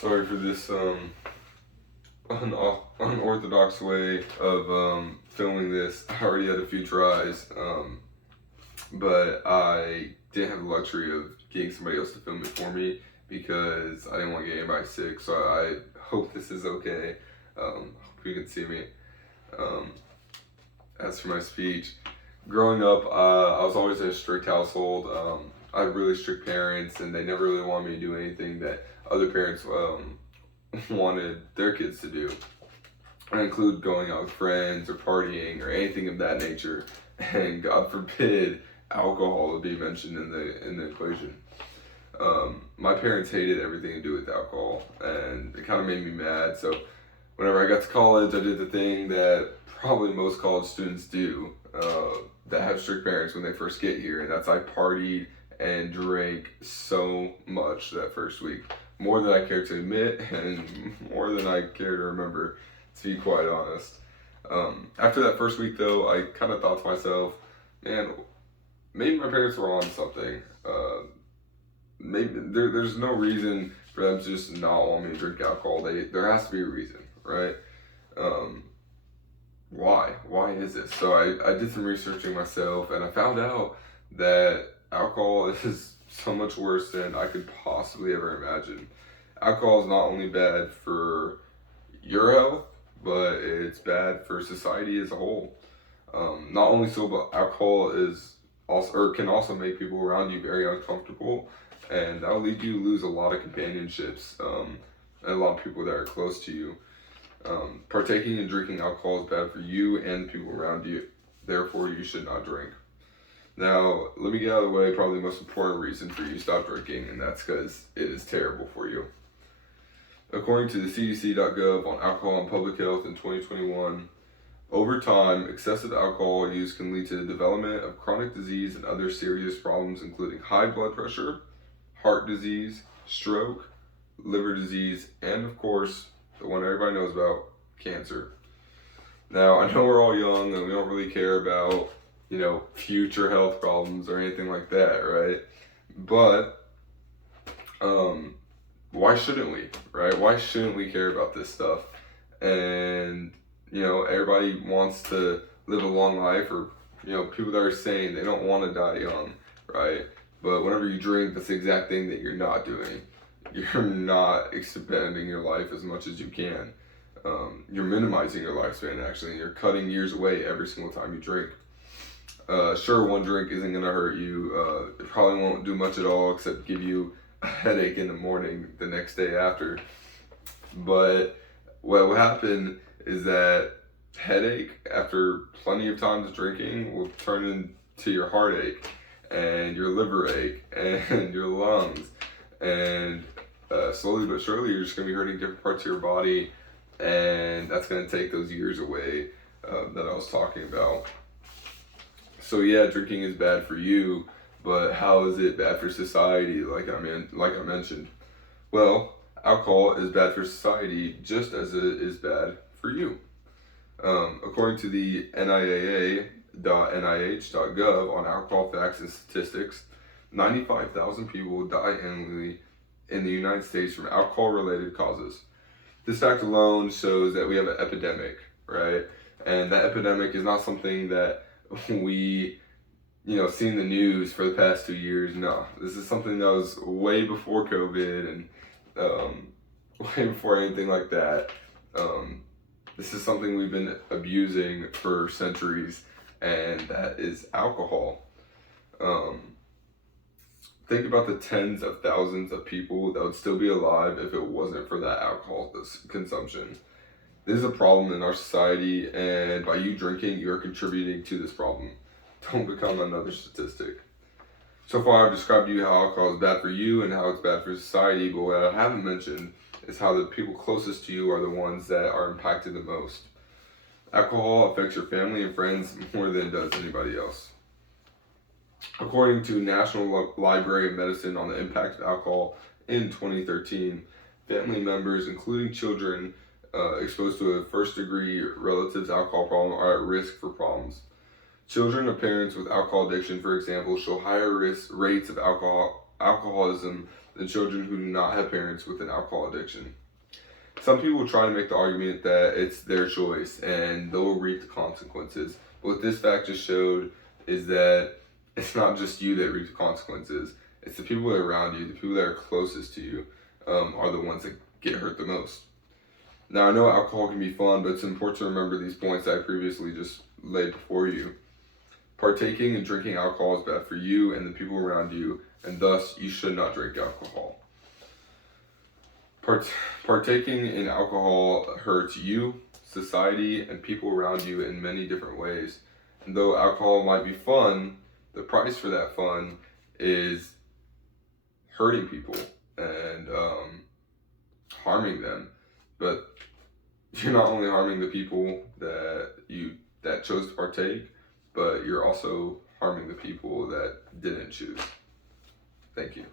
Sorry for this unorthodox way of filming this. I already had a few tries, but I didn't have the luxury of getting somebody else to film it for me because I didn't want to get anybody sick. So I hope this is okay. Hope you can see me. Um, as for my speech, growing up, I was always in a strict household. I had really strict parents, and they never really wanted me to do anything that other parents wanted their kids to do. I include going out with friends or partying or anything of that nature, and God forbid alcohol would be mentioned in the equation. My parents hated everything to do with alcohol, and it kind of made me mad. So whenever I got to college, I did the thing that probably most college students do that have strict parents when they first get here, and that's I partied and drank so much that first week. More than I care to admit, and more than I care to remember, to be quite honest. After that first week, though, I kind of thought to myself, man, maybe my parents were on something. Maybe there's no reason for them to just not want me to drink alcohol. There has to be a reason, right? Why? Why is this? So I did some researching myself, and I found out that alcohol is so much worse than I could possibly ever imagine. Alcohol is not only bad for your health, but it's bad for society as a whole. Not only so, but alcohol is also, or can also make people around you very uncomfortable, and that will lead you to lose a lot of companionships and a lot of people that are close to you. Partaking in drinking alcohol is bad for you and the people around you. Therefore, you should not drink. Now, let me get out of the way, probably the most important reason for you to stop drinking, and that's because it is terrible for you. According to the CDC.gov on alcohol and public health in 2021, over time, excessive alcohol use can lead to the development of chronic disease and other serious problems, including high blood pressure, heart disease, stroke, liver disease, and of course, the one everybody knows about, cancer. Now, I know we're all young and we don't really care about future health problems or anything like that, right? But why shouldn't we, right? Why shouldn't we care about this stuff? And everybody wants to live a long life, or people that are saying they don't want to die young, right? But whenever you drink, that's the exact thing that you're not doing. You're not expanding your life as much as you can. You're minimizing your lifespan, actually, and you're cutting years away every single time you drink. Sure, one drink isn't going to hurt you. It probably won't do much at all except give you a headache in the morning the next day after. But what will happen is that headache, after plenty of times drinking, will turn into your heartache and your liver ache and your lungs. And slowly but surely, you're just going to be hurting different parts of your body. And that's going to take those years away that I was talking about. So yeah, drinking is bad for you, but how is it bad for society? Like I mentioned, well, alcohol is bad for society just as it is bad for you. According to the NIAA.nih.gov on alcohol facts and statistics, 95,000 people die annually in the United States from alcohol-related causes. This fact alone shows that we have an epidemic, right? And that epidemic is not something that we seen the news for the past 2 years. No, this is something that was way before COVID and way before anything like that. This is something we've been abusing for centuries, and that is alcohol. Think about the tens of thousands of people that would still be alive if it wasn't for that alcohol consumption. This is a problem in our society, and by you drinking, you are contributing to this problem. Don't become another statistic. So far, I've described to you how alcohol is bad for you and how it's bad for society, but what I haven't mentioned is how the people closest to you are the ones that are impacted the most. Alcohol affects your family and friends more than it does anybody else. According to National Library of Medicine on the impact of alcohol in 2013, family members, including children, exposed to a first-degree relative's alcohol problem are at risk for problems. Children of parents with alcohol addiction, for example, show higher rates of alcohol alcoholism than children who do not have parents with an alcohol addiction. Some people try to make the argument that it's their choice and they'll reap the consequences. But what this fact just showed is that it's not just you that reap the consequences. It's the people that are around you, the people that are closest to you, are the ones that get hurt the most. Now, I know alcohol can be fun, but it's important to remember these points I previously just laid before you. Partaking and drinking alcohol is bad for you and the people around you, and thus you should not drink alcohol. Partaking in alcohol hurts you, society, and people around you in many different ways. And though alcohol might be fun, the price for that fun is hurting people and harming them. But you're not only harming the people that chose to partake, but you're also harming the people that didn't choose. Thank you.